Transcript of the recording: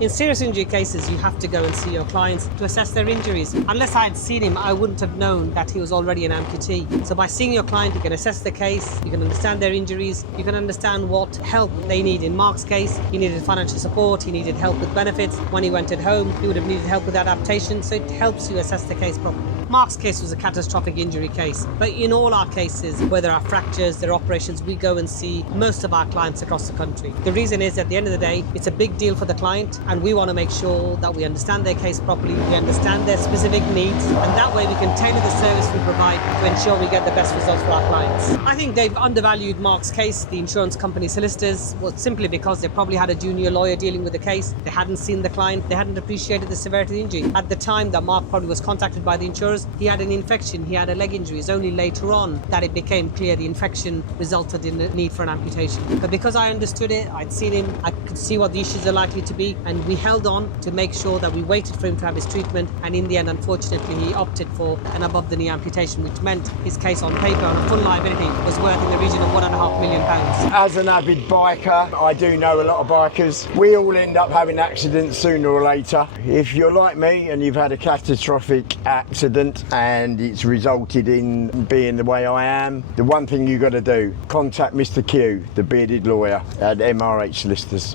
In serious injury cases, you have to go and see your clients to assess their injuries. Unless I had seen him, I wouldn't have known that he was already an amputee. So by seeing your client, you can assess the case, you can understand their injuries, you can understand what help they need. In Mark's case, he needed financial support, he needed help with benefits. When he went at home, he would have needed help with adaptation, so it helps you assess the case properly. Mark's case was a catastrophic injury case, but in all our cases, where there are fractures, there are operations, we go and see most of our clients across the country. The reason is, at the end of the day, it's a big deal for the client, and we want to make sure that we understand their case properly, we understand their specific needs, and that way we can tailor the service we provide to ensure we get the best results for our clients. I think they've undervalued Mark's case, the insurance company solicitors, was simply because they probably had a junior lawyer dealing with the case, they hadn't seen the client, they hadn't appreciated the severity of the injury. At the time that Mark probably was contacted by the insurers, he had an infection, he had a leg injury. It's only later on that it became clear the infection resulted in the need for an amputation. But because I understood it, I'd seen him, I could see what the issues are likely to be, and we held on to make sure that we waited for him to have his treatment, and in the end, unfortunately, he opted for an above-the-knee amputation, which meant his case on paper on a full liability was worth in the region of £1.5 million. As an avid biker, I do know a lot of bikers. We all end up having accidents sooner or later. If you're like me and you've had a catastrophic accident and it's resulted in being the way I am, the one thing you've got to do, contact Mr. Q, the bearded lawyer at MRH Solicitors.